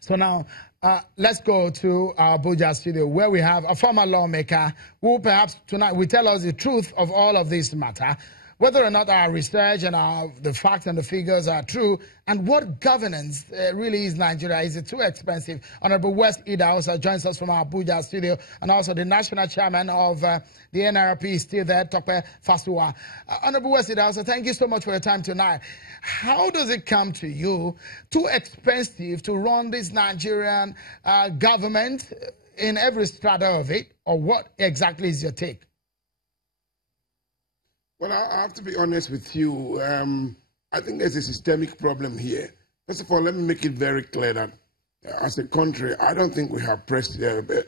So now, let's go to our Abuja studio where we have a former lawmaker who perhaps tonight will tell us the truth of all of this matter, whether or not our research and the facts and the figures are true, and what governance really is Nigeria. Is it too expensive? Honorable West Idahosa joins us from our Abuja studio, and also the national chairman of the NRP is still there, Tope Fasuwa. Honorable West Idahosa, thank you so much for your time tonight. How does it come to you too expensive to run this Nigerian government in every strata of it, or what exactly is your take? Well, I have to be honest with you. I think there's a systemic problem here. First of all, let me make it very clear that as a country, I don't think we have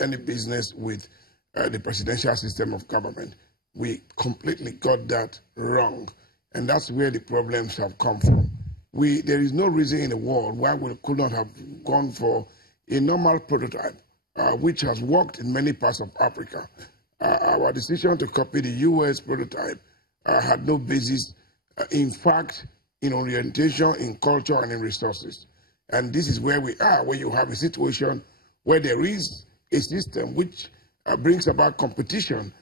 any business with the presidential system of government. We completely got that wrong. And that's where the problems have come from. There is no reason in the world why we could not have gone for a normal prototype, which has worked in many parts of Africa. Our decision to copy the US prototype had no basis, in fact, in orientation, in culture, and in resources. And this is where we are, where you have a situation where there is a system which brings about competition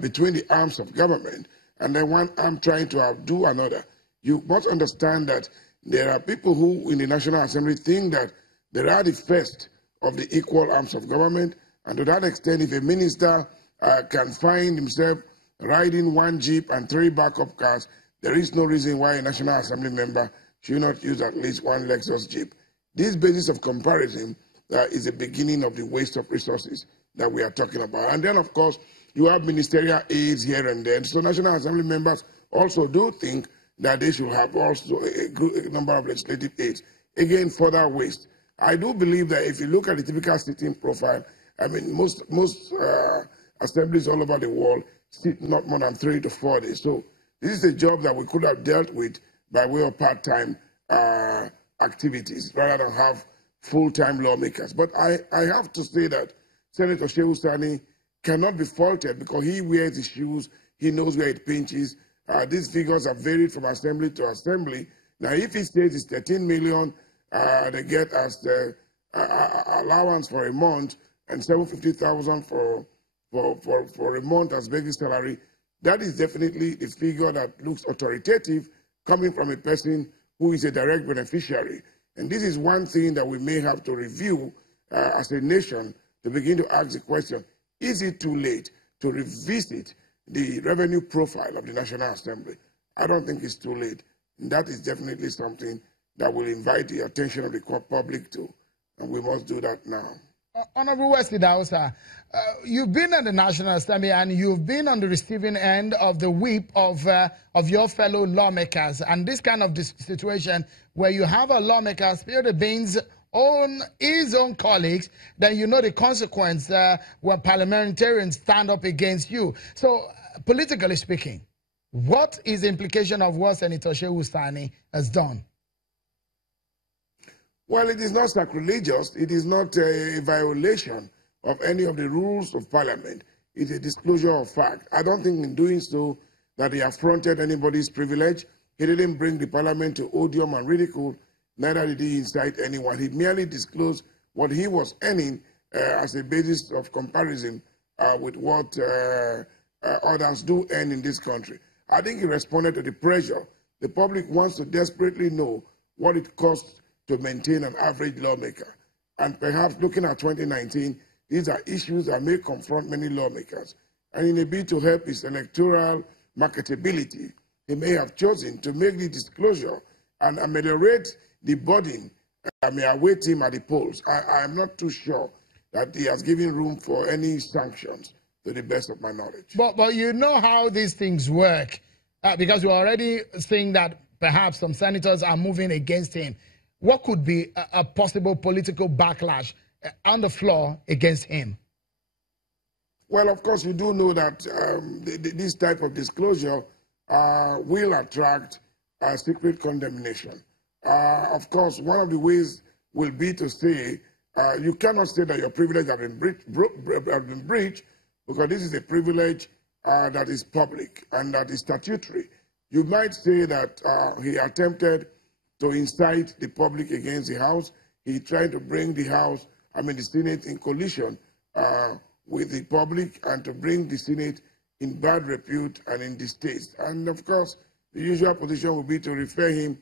between the arms of government, and then one arm trying to outdo another. You must understand that there are people who in the National Assembly think that they are the first of the equal arms of government, and to that extent, if a minister can find himself riding one Jeep and 3 backup cars, there is no reason why a National Assembly member should not use at least one Lexus Jeep. This basis of comparison is the beginning of the waste of resources that we are talking about. And then, of course, you have ministerial aids here and there. So National Assembly members also do think that they should have also a good number of legislative aids. Again, further waste. I do believe that if you look at the typical sitting profile, I mean, most assemblies all over the world sit not more than 3 to 4 days. So this is a job that we could have dealt with by way of part-time activities rather than have full-time lawmakers. But I have to say that Senator Shehu Sani cannot be faulted because he wears the shoes, he knows where it pinches. These figures have varied from assembly to assembly. Now, if he says it's 13 million they get as the allowance for a month and 750,000 for a month as basic salary, that is definitely the figure that looks authoritative coming from a person who is a direct beneficiary. And this is one thing that we may have to review as a nation to begin to ask the question, is it too late to revisit the revenue profile of the National Assembly? I don't think it's too late. And that is definitely something that will invite the attention of the public to, and we must do that now. Honorable West Idahosa, you've been at the National Assembly and you've been on the receiving end of the whip of your fellow lawmakers. And this kind of situation where you have a lawmaker spill the beans on his own colleagues, then you know the consequence when parliamentarians stand up against you. So, politically speaking, what is the implication of what Senator Shehu Sani has done? Well, it is not sacrilegious. It is not a violation of any of the rules of Parliament. It's a disclosure of fact. I don't think in doing so that he affronted anybody's privilege. He didn't bring the Parliament to odium and ridicule. Neither did he incite anyone. He merely disclosed what he was earning as a basis of comparison with what others do earn in this country. I think he responded to the pressure. The public wants to desperately know what it costs to maintain an average lawmaker. And perhaps looking at 2019, these are issues that may confront many lawmakers. And in a bid to help his electoral marketability, he may have chosen to make the disclosure and ameliorate the burden that may await him at the polls. I am not too sure that he has given room for any sanctions, to the best of my knowledge. But you know how these things work, because you're already saying that perhaps some senators are moving against him. What could be a possible political backlash on the floor against him? Well, of course, you do know that this type of disclosure will attract secret condemnation. Of course, one of the ways will be to say, you cannot say that your privilege has been breached because this is a privilege that is public and that is statutory. You might say that he attempted to incite the public against the House. he tried to bring the Senate in collision with the public and to bring the Senate in bad repute and in distaste. And of course, the usual position would be to refer him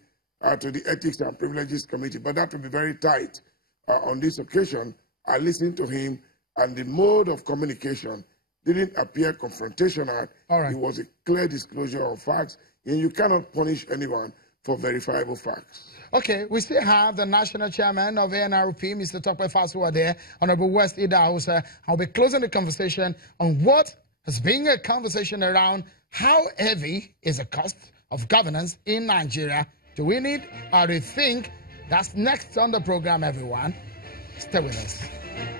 to the Ethics and Privileges Committee, but that would be very tight. On this occasion, I listened to him, and the mode of communication didn't appear confrontational. It was a clear disclosure of facts, and you cannot punish anyone for verifiable facts. Okay, we still have the national chairman of ANRP, Mr. Tokwe Fasuwa there, Honorable West Idahosa. I'll be closing the conversation on what has been a conversation around how heavy is the cost of governance in Nigeria. Do we need a rethink? That's next on the program, everyone. Stay with us.